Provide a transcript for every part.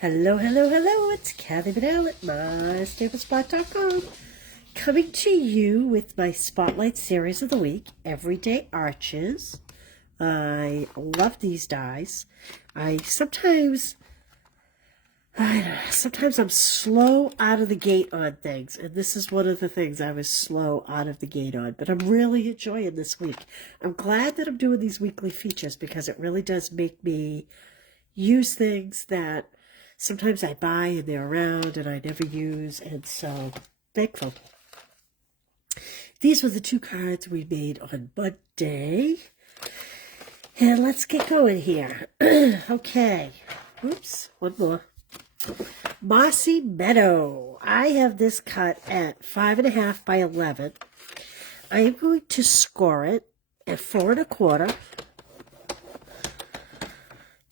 Hello, hello, hello, it's Kathy Bedell at MyStableSpot.com, coming to you with my Spotlight series of the week, Everyday Arches. I love these dies. Sometimes I'm slow out of the gate on things, and this is one of the things I was slow out of the gate on, but I'm really enjoying this week. I'm glad that I'm doing these weekly features because it really does make me use things that sometimes I buy and they're around and I never use, and so thankful. These were the two cards we made on Monday. And let's get going here. Okay. Oops, one more. Mossy Meadow. I have this cut at 5.5 by 11. I am going to score it at 4.25.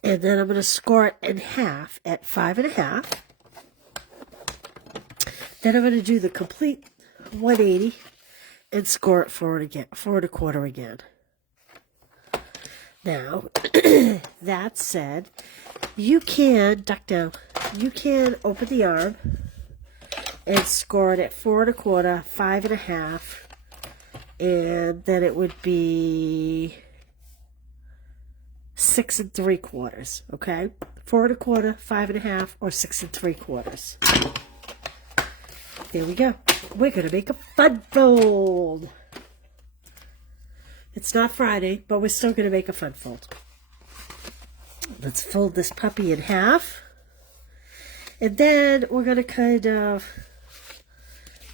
And then I'm going to score it in half at 5.5. Then I'm going to do the complete 180 and score it 4.25 again. Now, that said, you can, duck down, you can open the arm and score it at 4.25, 5.5, and then it would be 6 3/4, okay? 4.25, 5.5, or 6 3/4. There we go. We're gonna make a fun fold. It's not Friday, but we're still gonna make a fun fold. Let's fold this puppy in half, and then we're gonna kind of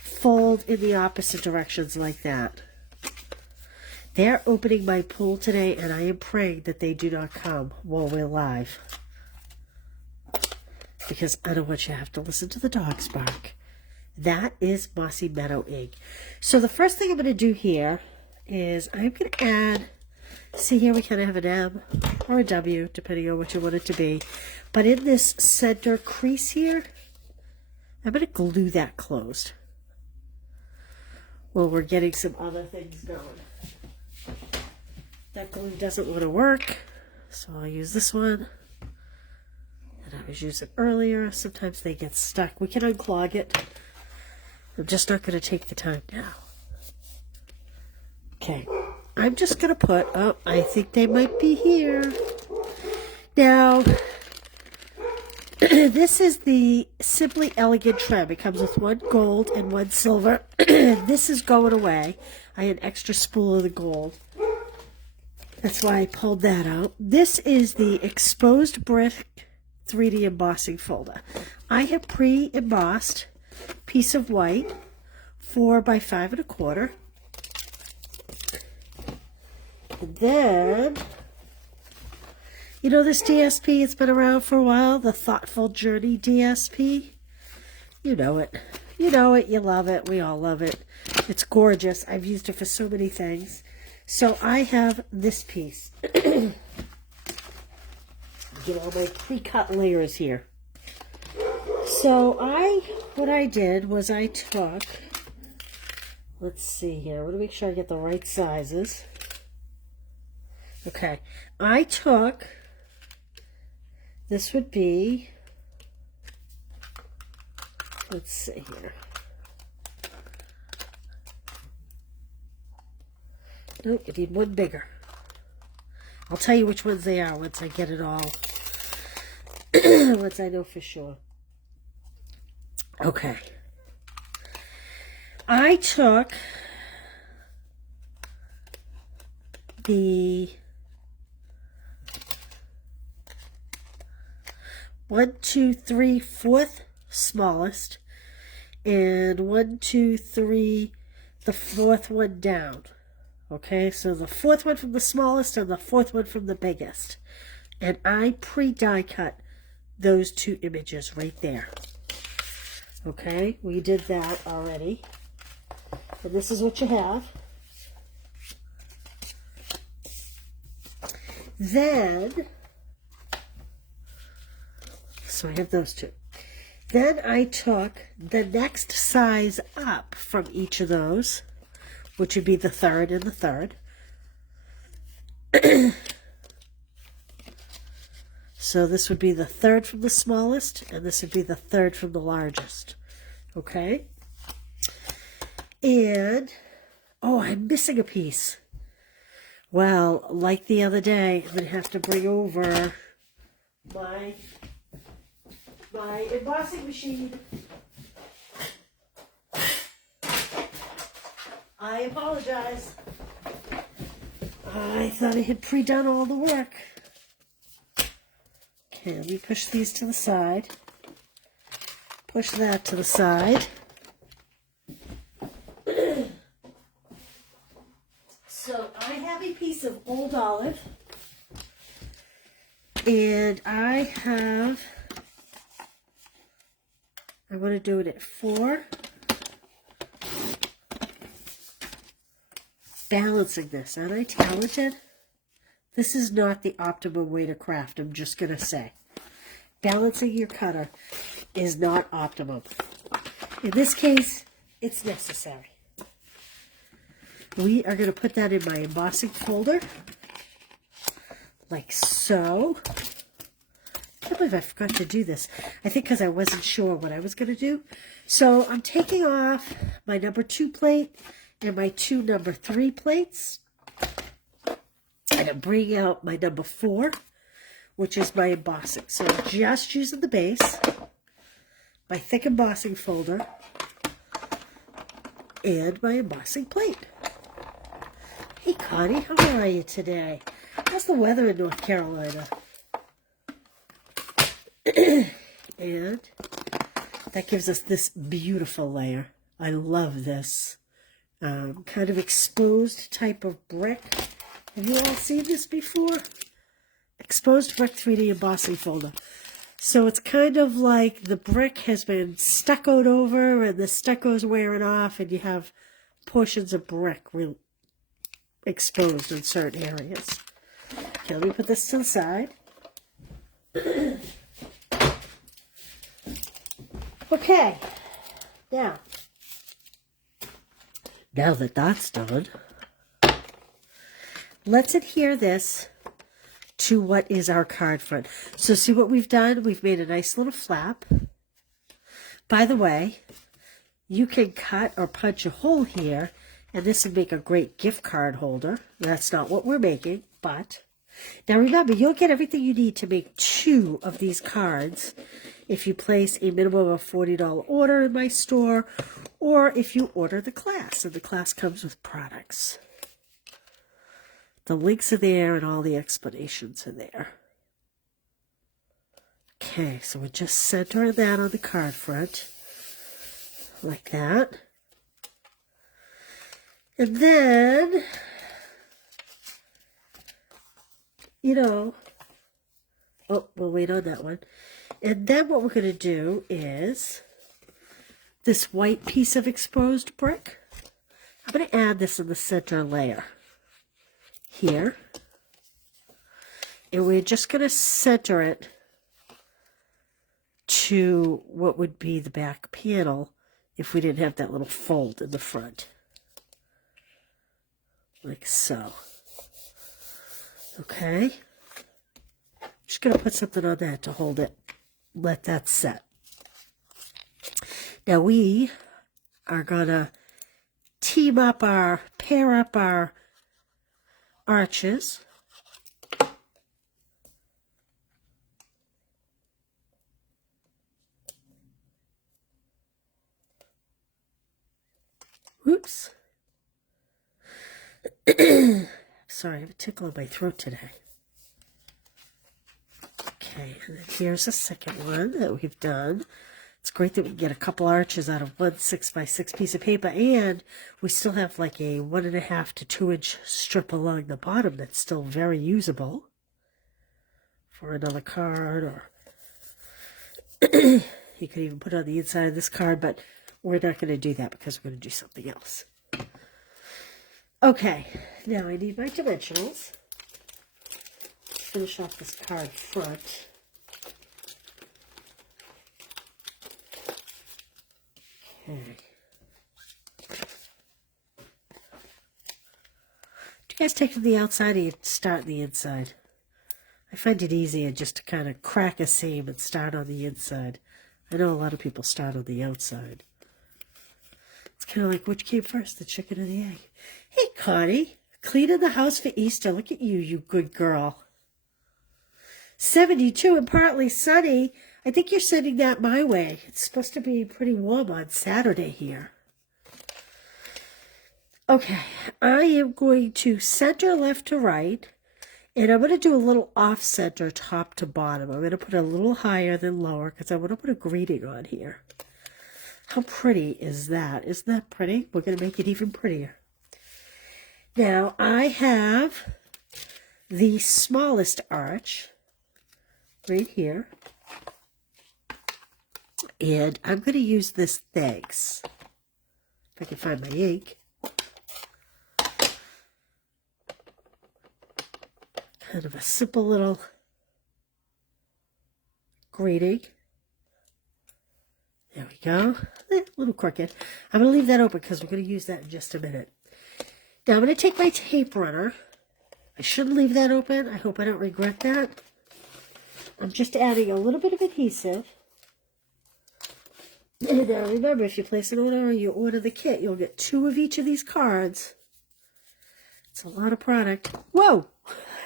fold in the opposite directions like that. They're opening my pool today, and I am praying that they do not come while we're live, because I don't want you to have to listen to the dogs bark. That is Mossy Meadow ink. So the first thing I'm going to do here is I'm going to add, see here we kind of have an M or a W, depending on what you want it to be. But in this center crease here, I'm going to glue that closed. Well, we're getting some other things going. That glue doesn't want to work, so I'll use this one. And I was using earlier. Sometimes they get stuck. We can unclog it. I'm just not going to take the time now. Okay, I'm just going to put, oh, I think they might be here. Now, this is the Simply Elegant trim. It comes with one gold and one silver. This is going away. I had an extra spool of the gold. That's why I pulled that out. This is the Exposed Brick 3D Embossing Folder. I have pre-embossed piece of white 4 by 5.25. And then, you know this DSP, it's been around for a while, the Thoughtful Journey DSP. You know it. You know it, you love it, we all love it. It's gorgeous. I've used it for so many things. So I have this piece. Get all my pre-cut layers here. So what I did was I took, let's see here, I want to make sure I get the right sizes. Okay, I took, this would be, let's see here. Nope, you need one bigger. I'll tell you which ones they are once I get it all. Once I know for sure. Okay. I took the 1, 2, 3, 4th smallest, and 1, 2, 3, the 4th one down. Okay, so the 4th one from the smallest and the 4th one from the biggest. And I pre-die cut those two images right there. Okay, we did that already. And this is what you have. Then, so I have those two. Then I took the next size up from each of those, which would be the 3rd and the 3rd. So this would be the third from the smallest, and this would be the third from the largest. Okay? And, oh, I'm missing a piece. Well, like the other day, I'm going to have to bring over my embossing machine. I apologize. I thought I had pre-done all the work. Okay, let me push these to the side. Push that to the side. So I have a piece of old olive. And I'm going to do it at 4. Balancing this. Aren't I talented? This is not the optimum way to craft, I'm just going to say. Balancing your cutter is not optimum. In this case, it's necessary. We are going to put that in my embossing folder. Like so. I can't believe I forgot to do this. I think because I wasn't sure what I was going to do. So I'm taking off my number 2 plate and my 2 number 3 plates. And I'm bringing out my number 4, which is my embossing. So I'm just using the base, my thick embossing folder, and my embossing plate. Hey Connie, how are you today? How's the weather in North Carolina? And that gives us this beautiful layer. I love this kind of exposed type of brick. Have you all seen this before? Exposed brick 3D embossing folder. So it's kind of like the brick has been stuccoed over and the stucco's wearing off and you have portions of brick exposed in certain areas. Okay, let me put this to the side. Okay, now that that's done, let's adhere this to what is our card front. So see what we've done? We've made a nice little flap. By the way, you can cut or punch a hole here, and this would make a great gift card holder. That's not what we're making, but now remember, you'll get everything you need to make 2 of these cards if you place a minimum of $40 order in my store, or if you order the class, and the class comes with products. The links are there and all the explanations are there. Okay, so we're just centering that on the card front, like that. And then, oh, we'll wait on that one. And then what we're going to do is this white piece of exposed brick. I'm going to add this in the center layer here. And we're just going to center it to what would be the back panel if we didn't have that little fold in the front. Like so. Okay. Just going to put something on that to hold it. Let that set. Now we are going to pair up our arches. Whoops. Sorry, I have a tickle in my throat today. Okay, and then here's the second one that we've done. It's great that we can get a couple arches out of one 6x6 piece of paper, and we still have like a 1.5 to 2 inch strip along the bottom that's still very usable for another card, or you could even put it on the inside of this card, but we're not going to do that because we're going to do something else. Okay, now I need my dimensionals. Finish off this card front. Okay. Do you guys take from the outside or you start on the inside? I find it easier just to kind of crack a seam and start on the inside. I know a lot of people start on the outside. It's kind of like, which came first, the chicken or the egg? Hey, Connie, cleaning the house for Easter. Look at you, you good girl. 72 and partly sunny. I think you're sending that my way. It's supposed to be pretty warm on Saturday here. Okay, I am going to center left to right, and I'm going to do a little off-center top to bottom. I'm going to put it a little higher than lower because I want to put a greeting on here. How pretty is that? Isn't that pretty? We're going to make it even prettier. Now, I have the smallest arch right here. And I'm going to use this thanks. If I can find my ink. Kind of a simple little greeting. There we go. A little crooked. I'm going to leave that open because we're going to use that in just a minute. Now I'm going to take my tape runner. I shouldn't leave that open. I hope I don't regret that. I'm just adding a little bit of adhesive. And now remember, if you place an order or you order the kit, you'll get 2 of each of these cards. It's a lot of product. Whoa!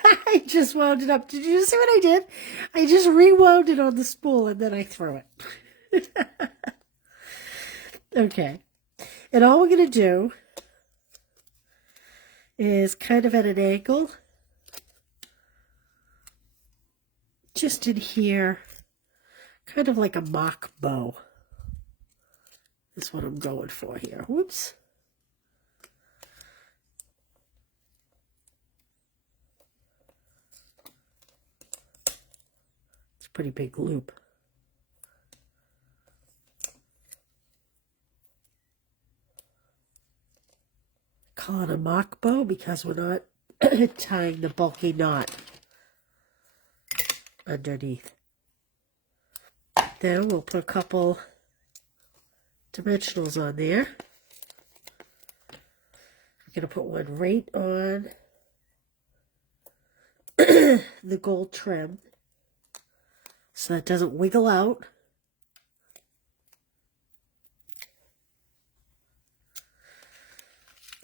I just wound it up. Did you see what I did? I just rewound it on the spool and then I threw it. Okay. And all we're going to do is kind of at an angle, just in here, kind of like a mock bow. That's what I'm going for here. Whoops. It's a pretty big loop. Call it a mock bow because we're not tying the bulky knot underneath. Then we'll put a couple dimensionals on there. I'm going to put one right on the gold trim so that it doesn't wiggle out.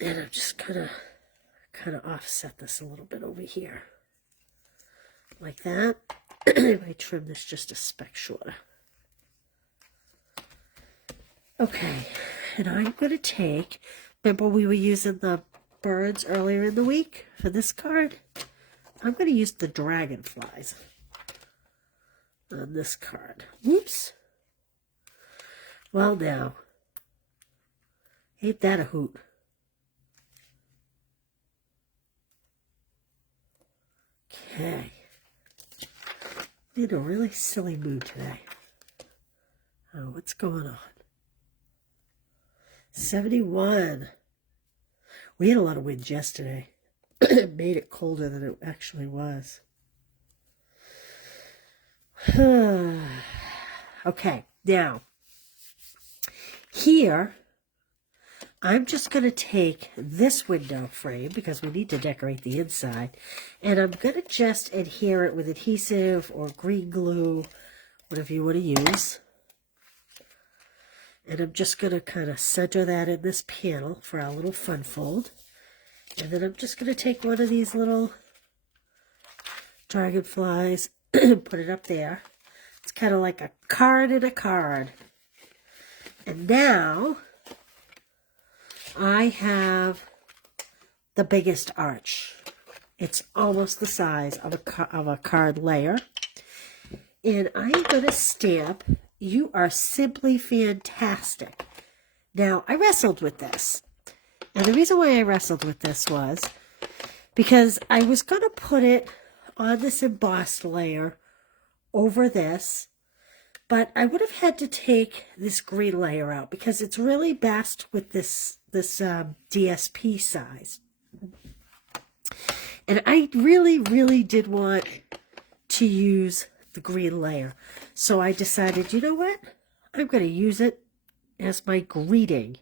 And I'm just gonna kind of offset this a little bit over here. Like that. I might trim this just a speck shorter. Okay, and I'm going to take, remember we were using the birds earlier in the week for this card? I'm going to use the dragonflies on this card. Whoops. Well now, ain't that a hoot? Okay. In a really silly mood today. Oh, what's going on? 71. We had a lot of wind yesterday. It made it colder than it actually was. Okay, now, here, I'm just going to take this window frame, because we need to decorate the inside, and I'm going to just adhere it with adhesive or green glue, whatever you want to use. And I'm just going to kind of center that in this panel for our little fun fold. And then I'm just going to take one of these little dragonflies, put it up there. It's kind of like a card in a card. And now I have the biggest arch. It's almost the size of a card layer. And I'm going to stamp, "You are simply fantastic." Now, I wrestled with this. And the reason why I wrestled with this was because I was going to put it on this embossed layer over this, but I would have had to take this green layer out because it's really best with this DSP size. And I really, really did want to use the green layer. So I decided, you know what? I'm going to use it as my greeting.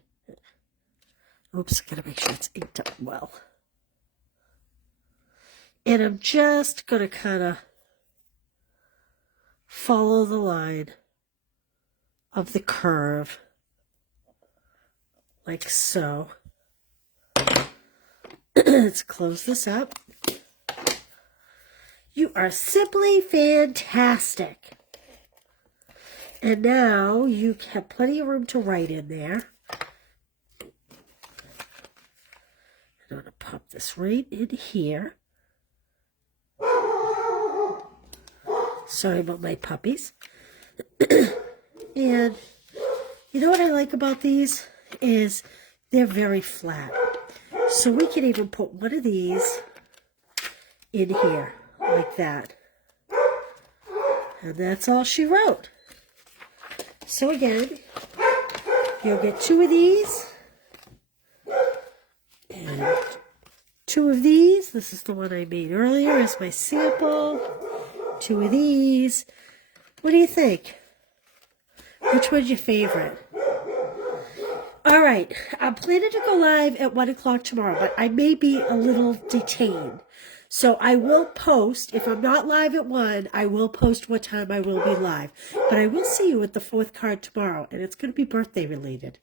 Oops, I gotta make sure it's inked up well. And I'm just going to kind of follow the line of the curve, like so. Let's close this up. You are simply fantastic. And now you have plenty of room to write in there. I'm going to pop this right in here. Sorry about my puppies. And you know what I like about these is they're very flat. So we can even put one of these in here like that. And that's all she wrote. So again, you'll get 2 of these and 2 of these. This is the one I made earlier as my sample. 2 of these. What do you think? Which one's your favorite? All right, I'm planning to go live at 1 o'clock tomorrow, but I may be a little detained. So I will post, if I'm not live at 1, I will post what time I will be live. But I will see you at the 4th card tomorrow, and it's going to be birthday related.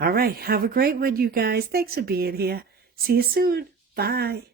All right, have a great one, you guys. Thanks for being here. See you soon. Bye.